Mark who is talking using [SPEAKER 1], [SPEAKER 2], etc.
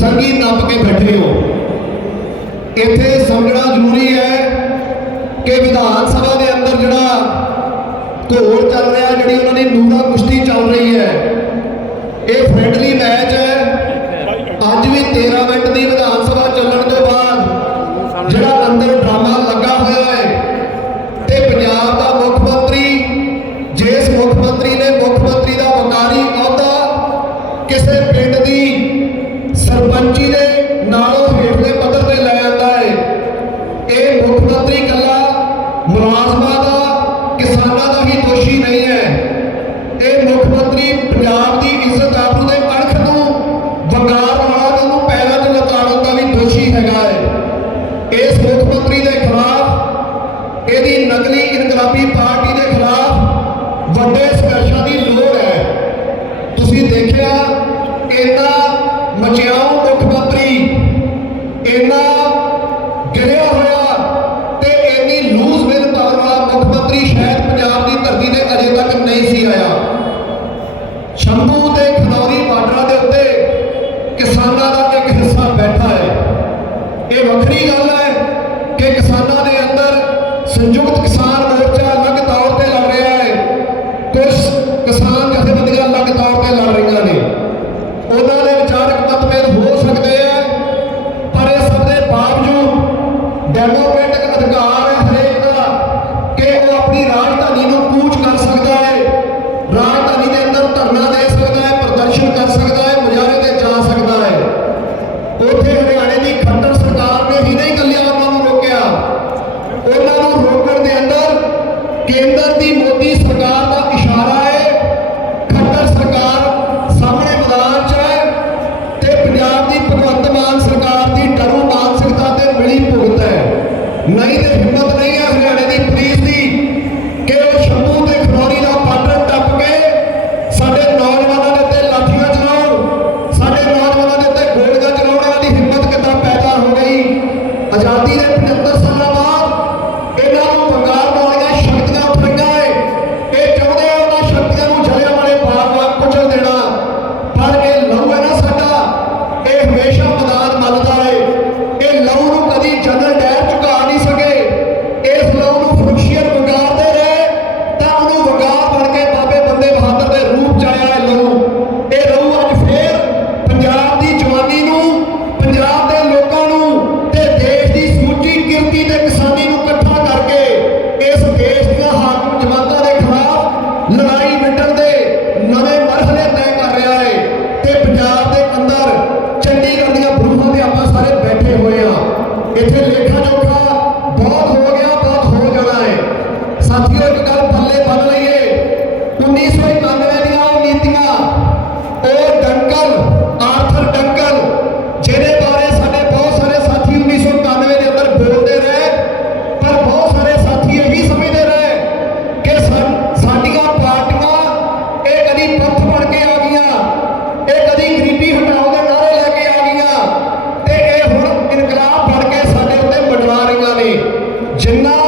[SPEAKER 1] ਸੰਗੀ ਨੱਪ ਕੇ ਬੈਠੇ ਹੋ। ਇੱਥੇ ਸਮਝਣਾ ਜ਼ਰੂਰੀ ਹੈ ਕਿ ਵਿਧਾਨ ਸਭਾ ਦੇ ਅੰਦਰ ਜਿਹੜਾ ਘੋਲ ਚੱਲ ਰਿਹਾ, ਜਿਹੜੀ ਉਹਨਾਂ ਨੇ ਨੂਰਾ ਪਰਮਾਤਮਾ ਦਾ, ਕਿਸਾਨਾਂ ਦਾ ਹੀ ਦੋਸ਼ੀ ਨਹੀਂ ਹੈ। ਇਹ ਮੁੱਖ ਮੰਤਰੀ ਪੰਜਾਬ ਦੀ ਇੱਜ਼ਤ ਆਬਰੂ ਦੇ ਅਣਖ ਨੂੰ, ਵੰਗਾਰ ਵਾਲਾ ਤੇ ਨੂੰ ਪੈਰਾਂ ਤੇ ਲਤਾੜਨ ਦਾ ਵੀ ਦੋਸ਼ੀ ਹੈਗਾ ਹੈ। ਇਸ ਮੁੱਖ ਮੰਤਰੀ ਦੇ ਖਿਲਾਫ, ਇਹਦੀ ਨਕਲੀ ਇਨਕਲਾਬੀ ਪਾਰਟੀ ਦੇ ਖਿਲਾਫ ਵੱਡੇ ਸੰਘਰਸ਼ਾਂ ਦੀ ਲੋੜ ਹੈ। ਤੁਸੀਂ ਦੇਖਿਆ ਇਹਨਾਂ ਮਚਿਆਉ ਮੁੱਖ ਮੰਤਰੀ ਇਹਨਾਂ সংবাদ ਕੇਂਦਰ ਦੀ ਮੋਦੀ ਸਰਕਾਰ ਦਾ ਇਸ਼ਾਰਾ ਹੈ, ਖੱਟਰ ਸਰਕਾਰ ਸਾਹਮਣੇ ਮੈਦਾਨ 'ਚ ਹੈ ਤੇ ਪੰਜਾਬ ਦੀ ਭਗਵੰਤ ਮਾਨ ਸਰਕਾਰ ਦੀ ਡਰੋਂ ਮਾਨਸਿਕਤਾ ਤੇ ਮਿਲੀ ਭੁਗਤ ਹੈ। ਨਹੀਂ ਤੇ ਹਿੰਮਤ ਨਹੀਂ ਹੈ ਹਰਿਆਣੇ ਦੀ ਪੁਲਿਸ ਦੀ ਕਿ ਉਹ ਸ਼ੰਭੂ ਤੇ ਖਨੌਰੀ ਦਾ ਬਾਰਡਰ ਟੱਪ ਕੇ ਸਾਡੇ ਨੌਜਵਾਨਾਂ ਦੇ ਉੱਤੇ ਲਾਠੀਆਂ ਚਲਾਉਣ, ਸਾਡੇ ਨੌਜਵਾਨਾਂ ਦੇ ਉੱਤੇ ਗੋਲੀਆਂ ਚਲਾਉਣ ਵਾਲੀ ਹਿੰਮਤ ਕਿੱਦਾਂ ਪੈਦਾ ਹੋ ਗਈ? ਆਜ਼ਾਦੀ ਦੇ ಚೆನ್ನಾಗಿ